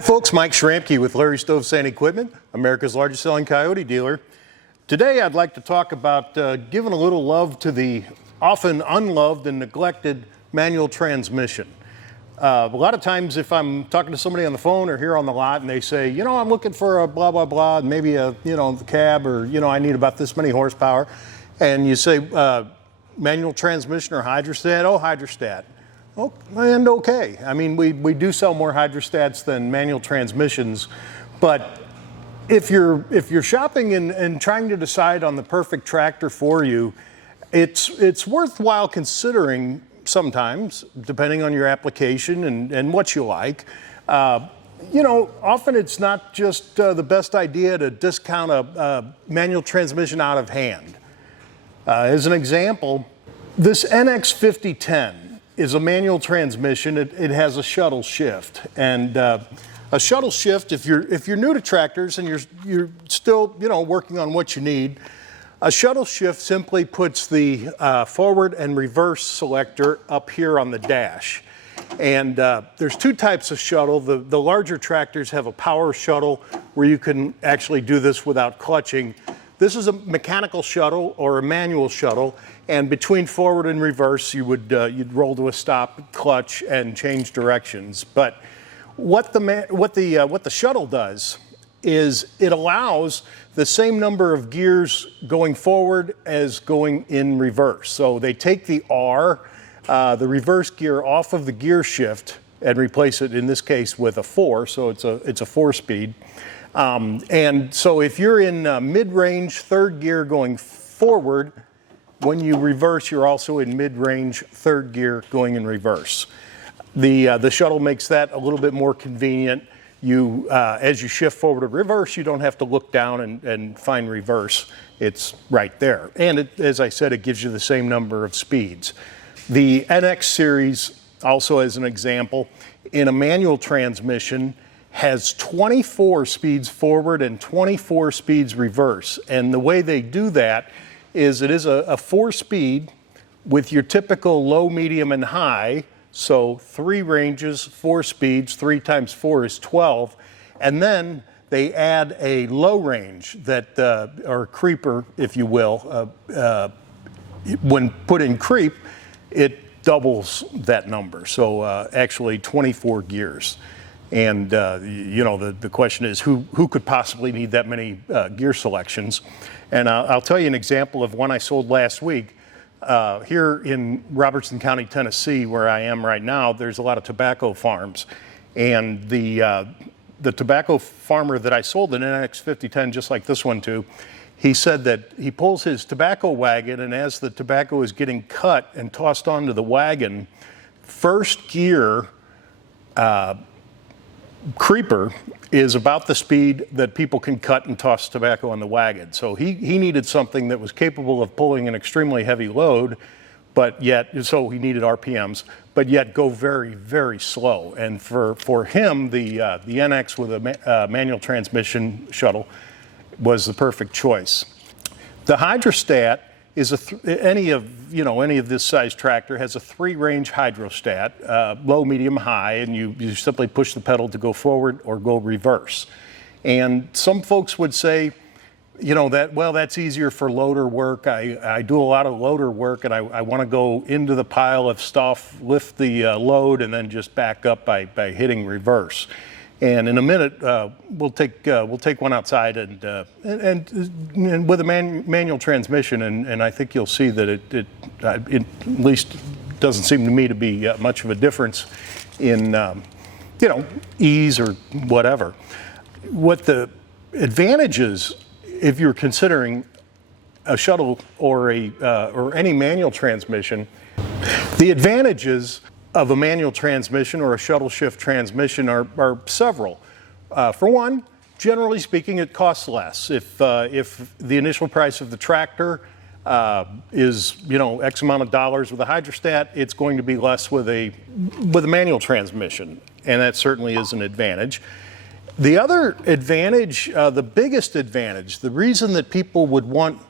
Hi folks, Mike Schramke with Larry Stovesand Equipment, America's largest selling Coyote dealer. Today I'd like to talk about giving a little love to the often unloved and neglected manual transmission. A lot of times if I'm talking to somebody on the phone or here on the lot and they say, you know, I'm looking for a blah, blah, blah, maybe a, the cab or, I need about this many horsepower. And you say manual transmission or hydrostat, oh, hydrostat. Oh, and okay. I mean, we do sell more hydrostats than manual transmissions, but if you're shopping and trying to decide on the perfect tractor for you, it's worthwhile considering sometimes, depending on your application and what you like. Often it's not just the best idea to discount a manual transmission out of hand. As an example, this NX5010 is a manual transmission. It has a shuttle shift, and a shuttle shift, if you're new to tractors and you're still working on what you need, a shuttle shift simply puts the forward and reverse selector up here on the dash. And there's two types of shuttle. The larger tractors have a power shuttle where you can actually do this without clutching. This is a mechanical shuttle or a manual shuttle, and between forward and reverse, you'd roll to a stop, clutch, and change directions. But what the shuttle does is it allows the same number of gears going forward as going in reverse. So they take the R, the reverse gear, off of the gear shift and replace it in this case with a 4. So it's a 4-speed. And so if you're in mid-range third gear going forward, when you reverse, you're also in mid-range third gear going in reverse. The shuttle makes that a little bit more convenient. As you shift forward or reverse, you don't have to look down and find reverse. It's right there. And as I said, it gives you the same number of speeds. The NX series, also as an example, in a manual transmission, has 24 speeds forward and 24 speeds reverse. And the way they do that is it is a 4-speed with your typical low, medium, and high. So 3 ranges, 4 speeds, 3 times 4 is 12. And then they add a low range or creeper, if you will. When put in creep, it doubles that number. So actually 24 gears. And the question is who could possibly need that many gear selections? And I'll tell you an example of one I sold last week. Here in Robertson County, Tennessee, where I am right now, there's a lot of tobacco farms. And the tobacco farmer that I sold an NX5010 just like this one to, he said that he pulls his tobacco wagon, and as the tobacco is getting cut and tossed onto the wagon, first gear creeper is about the speed that people can cut and toss tobacco on the wagon. So he needed something that was capable of pulling an extremely heavy load, so he needed RPMs, but yet go very, very slow. And for him, the NX with a manual transmission shuttle was the perfect choice. The hydrostat is any of this size tractor has a 3-range hydrostat, low, medium, high, and you simply push the pedal to go forward or go reverse. And some folks would say, that's easier for loader work. I do a lot of loader work, and I want to go into the pile of stuff, lift the load, and then just back up by hitting reverse. And in a minute, we'll take one outside and with a manual transmission, and I think you'll see that it at least doesn't seem to me to be much of a difference in ease or whatever. What the advantages, if you're considering a shuttle or any manual transmission, the advantages of a manual transmission or a shuttle shift transmission are several. For one, generally speaking, it costs less. If the initial price of the tractor is X amount of dollars with a hydrostat, it's going to be less with a manual transmission, and that certainly is an advantage. The other advantage, the biggest advantage, the reason that people would want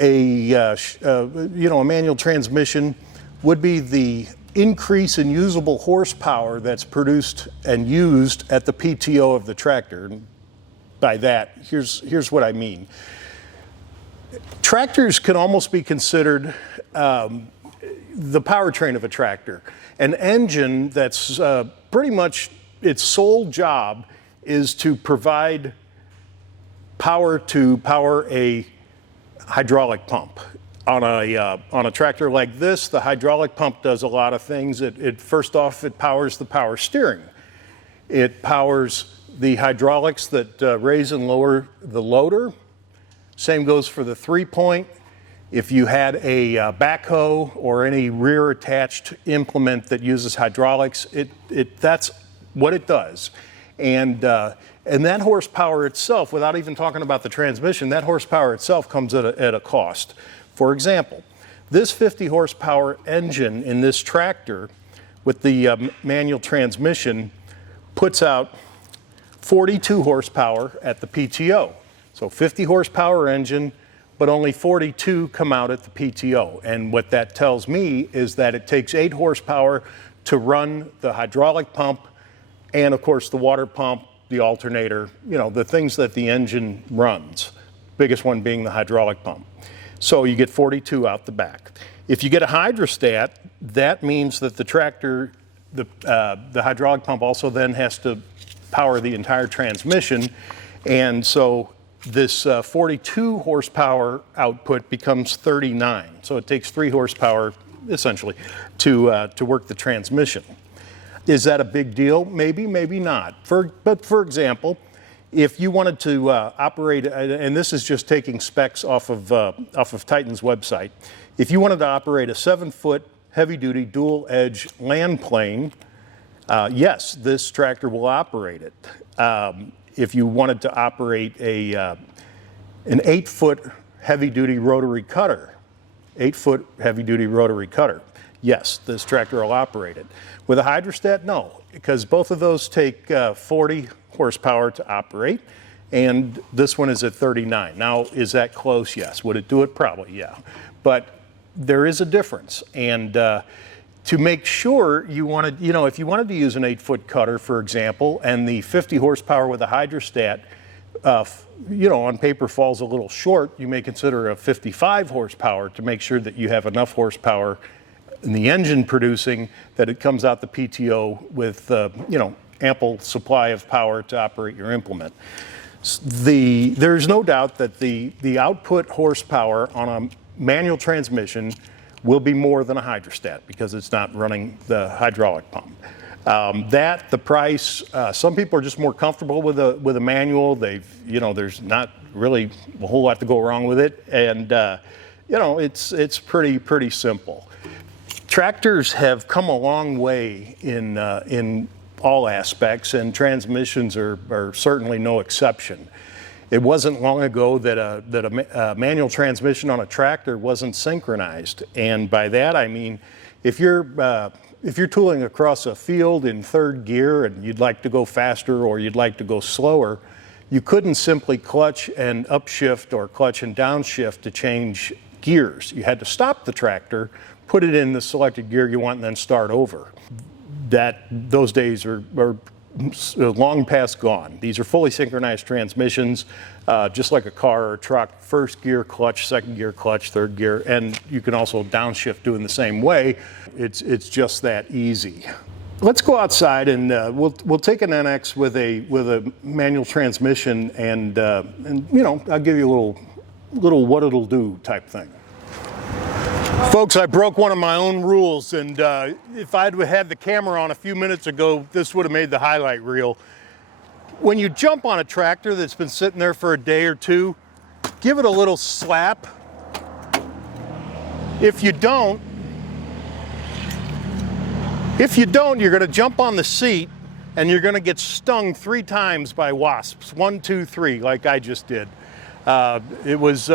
a manual transmission would be the increase in usable horsepower that's produced and used at the PTO of the tractor. And by that, here's what I mean. Tractors can almost be considered the powertrain of a tractor. An engine that's pretty much its sole job is to provide power to power a hydraulic pump. On a tractor like this, the hydraulic pump does a lot of things. First off, it powers the power steering. It powers the hydraulics that raise and lower the loader. Same goes for the 3-point. If you had a backhoe or any rear attached implement that uses hydraulics, that's what it does. And that horsepower itself, without even talking about the transmission, that horsepower itself comes at a cost. For example, this 50 horsepower engine in this tractor with the manual transmission puts out 42 horsepower at the PTO. So 50 horsepower engine, but only 42 come out at the PTO. And what that tells me is that it takes 8 horsepower to run the hydraulic pump and, of course, the water pump, the alternator, the things that the engine runs, biggest one being the hydraulic pump. So you get 42 out the back. If you get a hydrostat, that means that the tractor, the hydraulic pump also then has to power the entire transmission. And so this 42 horsepower output becomes 39. So it takes 3 horsepower, essentially, to work the transmission. Is that a big deal? Maybe, maybe not. But for example, if you wanted to operate, and this is just taking specs off of Titan's website, if you wanted to operate a 7-foot heavy-duty dual-edge land plane, yes, this tractor will operate it. If you wanted to operate an 8-foot heavy-duty rotary cutter, 8-foot heavy-duty rotary cutter, yes, this tractor will operate it. With a hydrostat, no, because both of those take 40 horsepower to operate, and this one is at 39. Now, is that close? Yes. Would it do it? Probably, yeah. But there is a difference, and to make sure you wanted, if you wanted to use an 8-foot cutter, for example, and the 50 horsepower with a hydrostat, on paper falls a little short, you may consider a 55 horsepower to make sure that you have enough horsepower in the engine producing that it comes out the PTO with, ample supply of power to operate your implement. There's no doubt that the output horsepower on a manual transmission will be more than a hydrostat because it's not running the hydraulic pump. The price, some people are just more comfortable with a manual. There's not really a whole lot to go wrong with it, and it's pretty simple. Tractors have come a long way in all aspects, and transmissions are certainly no exception. It wasn't long ago that a manual transmission on a tractor wasn't synchronized, and by that I mean if you're tooling across a field in 3rd gear and you'd like to go faster or you'd like to go slower, you couldn't simply clutch and upshift or clutch and downshift to change gears. You had to stop the tractor, put it in the selected gear you want, and then start over. Those days are long past gone. These are fully synchronized transmissions, just like a car or a truck. 1st gear clutch, 2nd gear clutch, 3rd gear, and you can also downshift doing the same way. It's just that easy. Let's go outside and we'll take an NX with a manual transmission and I'll give you a little what it'll do type thing. Folks, I broke one of my own rules, and if I'd had the camera on a few minutes ago, this would have made the highlight reel. When you jump on a tractor that's been sitting there for a day or two, give it a little slap. If you don't, you're going to jump on the seat and you're going to get stung 3 times by wasps. 1, 2, 3, like I just did. It was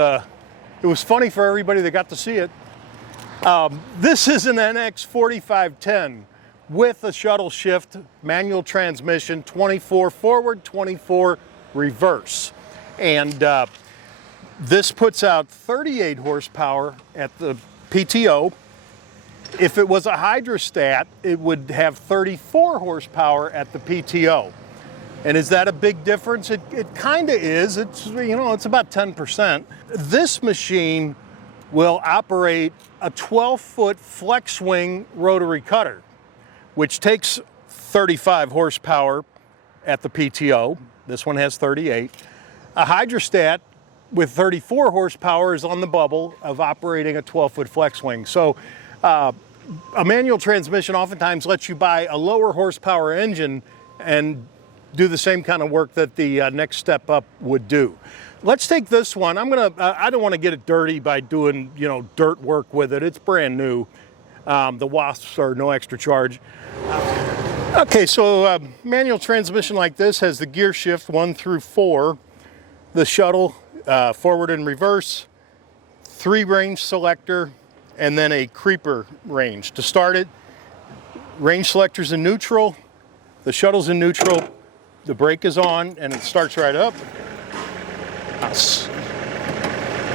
funny for everybody that got to see it. This is an NX 4510 with a shuttle shift, manual transmission, 24 forward, 24 reverse. And this puts out 38 horsepower at the PTO. If it was a hydrostat, it would have 34 horsepower at the PTO. And is that a big difference? It kind of is. It's, it's about 10%. This machine will operate a 12-foot flex swing rotary cutter, which takes 35 horsepower at the PTO. This one has 38. A hydrostat with 34 horsepower is on the bubble of operating a 12-foot flex swing. So a manual transmission oftentimes lets you buy a lower horsepower engine and do the same kind of work that the next step up would do. Let's take this one. I don't want to get it dirty by doing, dirt work with it. It's brand new. The wasps are no extra charge. Okay, so manual transmission like this has the gear shift 1 through 4, the shuttle, forward and reverse, 3 range selector, and then a creeper range. To start it, range selector's in neutral, the shuttle's in neutral, the brake is on, and it starts right up.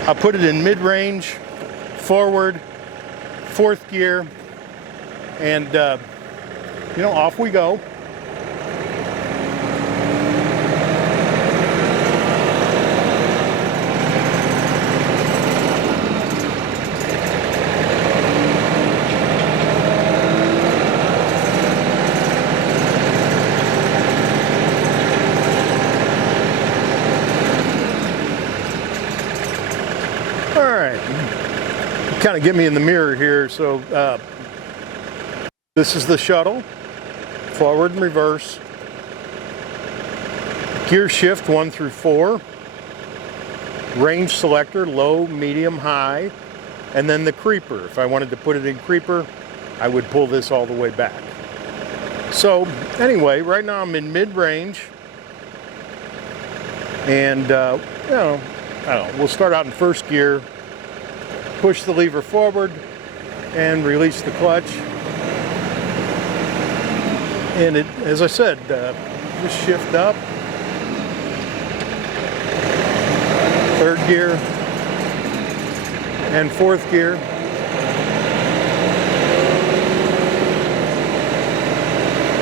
I'll put it in mid-range, forward, 4th gear, and off we go. Kind of get me in the mirror here. So this is the shuttle, forward and reverse, gear shift 1 through 4, range selector, low, medium, high, and then the creeper. If I wanted to put it in creeper, I would pull this all the way back. So anyway, right now I'm in mid-range, and I don't know, we'll start out in 1st gear, push the lever forward and release the clutch. And it, as I said, just shift up. 3rd gear and 4th gear.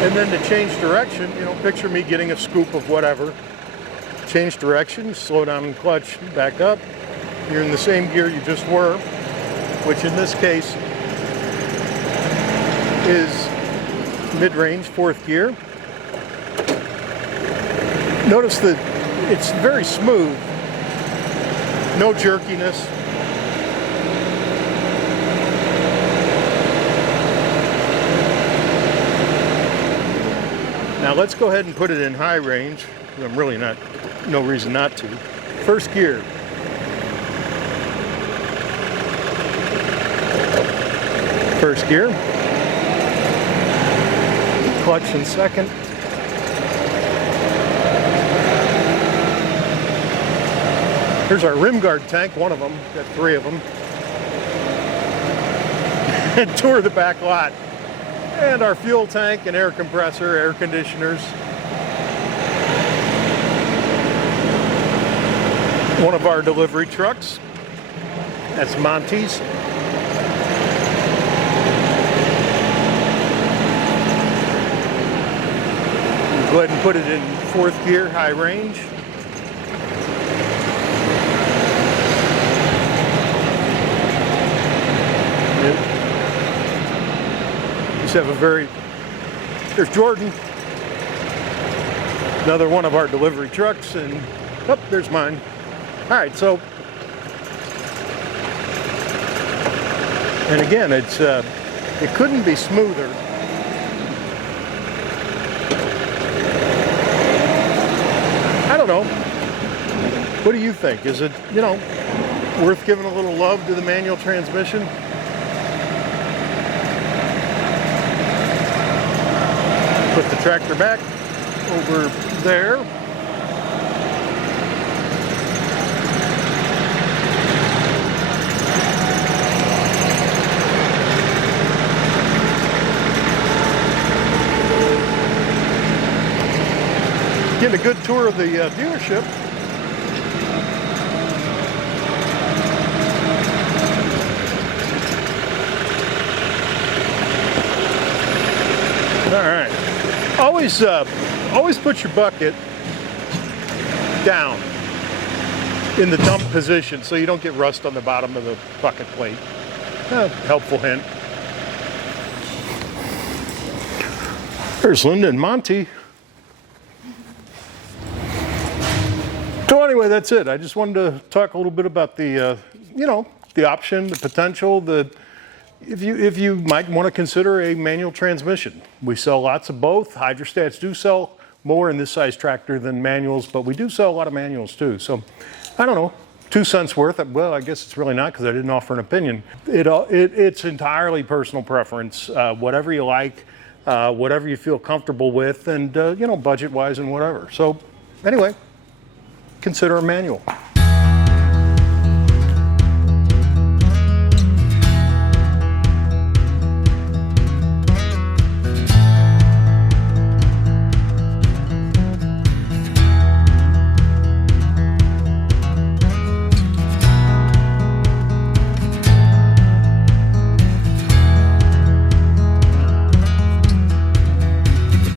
And then to change direction, picture me getting a scoop of whatever. Change direction, slow down the clutch, back up. You're in the same gear you just were, which in this case is mid-range, 4th gear. Notice that it's very smooth, no jerkiness. Now let's go ahead and put it in high range. I'm really no reason not to. 1st gear. First gear, clutch in 2nd, here's our rim guard tank, one of them, got 3 of them, and tour the back lot, and our fuel tank and air compressor, air conditioners, one of our delivery trucks, that's Monty's. Go ahead and put it in 4th gear, high range. Just have there's Jordan, another one of our delivery trucks, and there's mine. All right, so, and again, it couldn't be smoother. I don't know. What do you think? Is it, worth giving a little love to the manual transmission? Put the tractor back over there. Getting a good tour of the dealership. always put your bucket down in the dump position so you don't get rust on the bottom of the bucket plate. Helpful hint. There's Linda and Monty. So anyway, that's it. I just wanted to talk a little bit about the, the option, the potential, if you might want to consider a manual transmission. We sell lots of both. Hydrostats do sell more in this size tractor than manuals, but we do sell a lot of manuals too. So I don't know, 2 cents worth. Well, I guess it's really not because I didn't offer an opinion. It's entirely personal preference. Whatever you like, whatever you feel comfortable with, and budget-wise and whatever. So anyway, consider a manual.